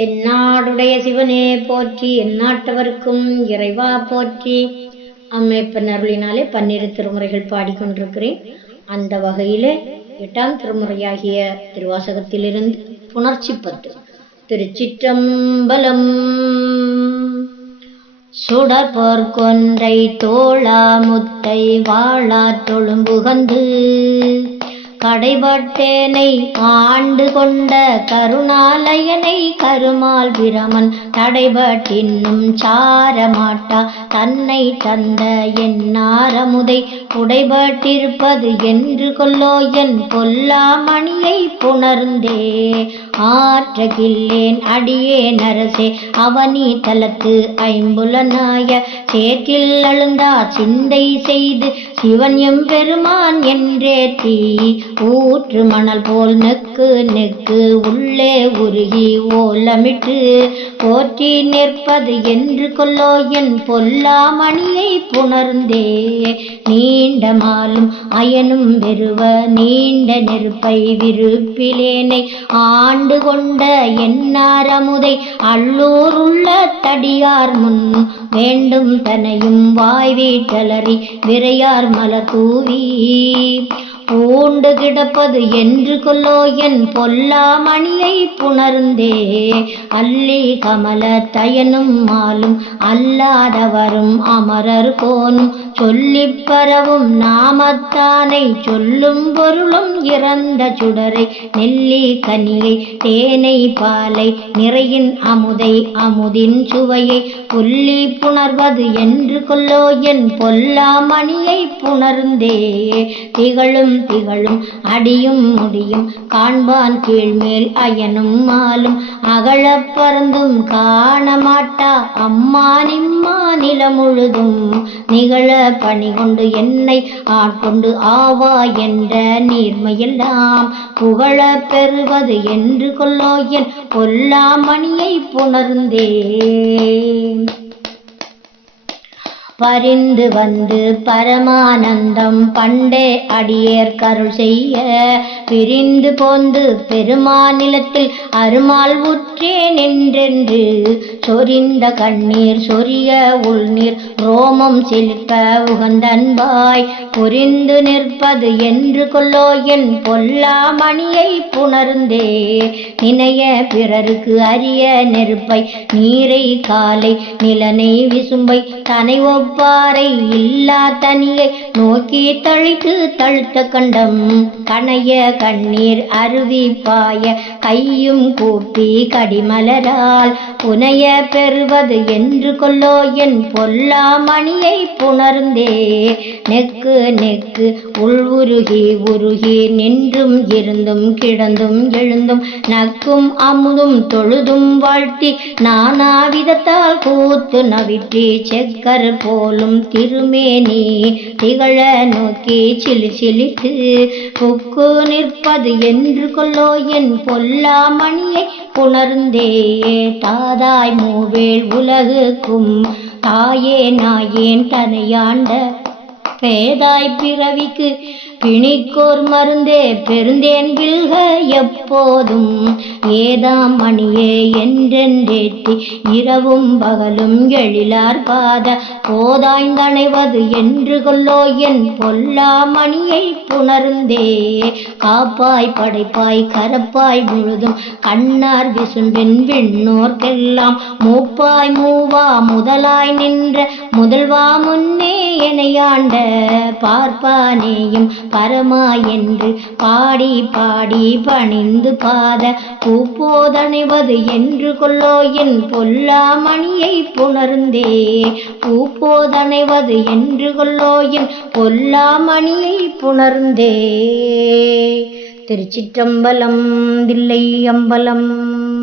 என்னாடுடைய சிவனே போற்றி எந்நாட்டவர்க்கும் இறைவா போற்றி. அம்மையப்பன் அருளினாலே பன்னிரு திருமுறைகள் பாடிக்கொண்டிருக்கிறேன். அந்த வகையிலே எட்டாம் திருமுறையாகிய திருவாசகத்திலிருந்து புணர்ச்சி பத்து திருச்சிற்றம்பலம். சுடற்போர் கொன்றை தோளா முத்தை வாழா தொழும்புகந்து கடைபட்டேனை ஆண்டு கொண்ட கருணாலயனை கருமால் பிரமன் தடைபட்டின்னும் சாரமாட்டா. தன்னை தந்த என்னாரமுதை உடைபட்டிருப்பது என்று கொல்லோ என் பொல்லாமணியை புணர்ந்தே. ஆற்றகில்லேன் அடியே நரசே அவனி தலத்து ஐம்புலனாய சேற்றில் அழுந்தா சிந்தை செய்து சிவன் எம்பெருமான் என்றே தீ ஊற்று மணல் போல் நெக்கு நெக்கு உள்ளே உருகி ஓலமிட்டு போற்றி நிற்பது என்று கொல்லோ என் பொல்லாமணியை புணர்ந்தே. நீண்ட மாலும் அயனும் வெறுவ நீண்ட நெருப்பை விருப்பிலேனை ஆண்டு கொண்ட என்னாரமுதை அல்லூர் உள்ள தடியார் முன் வேண்டும் தனையும் வாய் வீட்டலறி விரையார் மல தூவி. பூண்டு கிடப்பது என்று கொல்லோ என் பொல்லாமணியை புணர்ந்தே. அல்லி கமல தயனும் மாலும் அல்லாதவரும் அமரர் கோனும் சொல்லி பரவும் நாமத்தானை சொல்லும் பொருளும் இறந்த சுடரை நெல்லி கனியை தேனை பாலை நிறையின் அமுதை அமுதின் சுவையை புள்ளி புணர்வது என்று கொல்லோ என் பொல்லாமணியை புணர்ந்தே. திகழும் திகழும் அடியும் முடியும் காண்பான் கீழ்மேல் அயனும் மாலும் அகழப் பறந்தும் காண மாட்டா அம்மா நிம்மா நிலம் முழுதும் நிகழ பணி கொண்டு என்னை ஆட்கொண்டு ஆவா என்ற நீர்மையெல்லாம் புகழ பெறுவது என்று கொல்லோ என் பொல்லாமணியை புணர்ந்தே பரிந்து வந்து பரமானந்தம் பண்டே அடியேர் கருள் செய்ய. பிரிந்து போந்து பெருமாநிலத்தில் அருமால் உற்றேன் என்றென்று சொரிந்த கண்ணீர் சொரிய உள்நீர் ரோமம் செலுத்த உகந்தன்பாய். புரிந்து நிற்பது என்று கொல்லோ என் பொல்லாமணியை புணர்ந்தே. நினைய பிறருக்கு அரிய நெருப்பை நீரை காலை நிலனை விசும்பை தனை ஒப்பாரை இல்லா தனியை நோக்கி தழித்து தழுத்த கண்டம். கணைய கண்ணீர் அருவி பாய கையும் கூப்பி கடிமலரால் புனைய பெறுவது என்று கொல்லோ என் பொல்லாமணியை புணர்ந்தே. நெக்கு நெக்கு உள் உருகி உருகி நின்றும் இருந்தும் கிடந்தும் எழுந்தும் நக்கும் அமுதும் தொழுதும் வாழ்த்தி நானாவிதத்தால் கூத்து நவிற்றி செக்கர் போலும் திருமேனி திகழ நோக்கி சிலி சிலித்து புக்கு நிற்பது என்று கொள்ளோ என் பொல்லாமணியை உணர்ந்தே தாதாய் மூவேள் உலகுக்கும் தாயே நாயேன் தனையாண்ட பேதாய் பிறவிக்கு பிணிக்கோர் மருந்தே பெருந்தேன் வில்க எப்போதும். ஏதாம் மணியே என்றென்றேத்தி இரவும் பகலும் எழிலார் பாத. போதாய்ந்தணைவது என்று கொல்லோ என் பொல்லாமணியை புணர்ந்தே. காப்பாய் படைப்பாய் கரப்பாய் முழுதும் கண்ணார் விசும்பின் விண்ணோர்க்கெல்லாம். மூப்பாய் மூவா முதலாய் நின்ற முதல்வா முன்னே எனையாண்ட பார்ப்பானேயும் பரமா என்று பாடி பாடி பணிந்து பாத பூப்போதணிவது என்று கொல்லோ என் பொல்லாமணியை புணர்ந்தே. பூப்போதணைவது என்று கொல்லோ என் பொல்லாமணியை புணர்ந்தே. திருச்சிற்றம்பலம் தில்லை அம்பலம்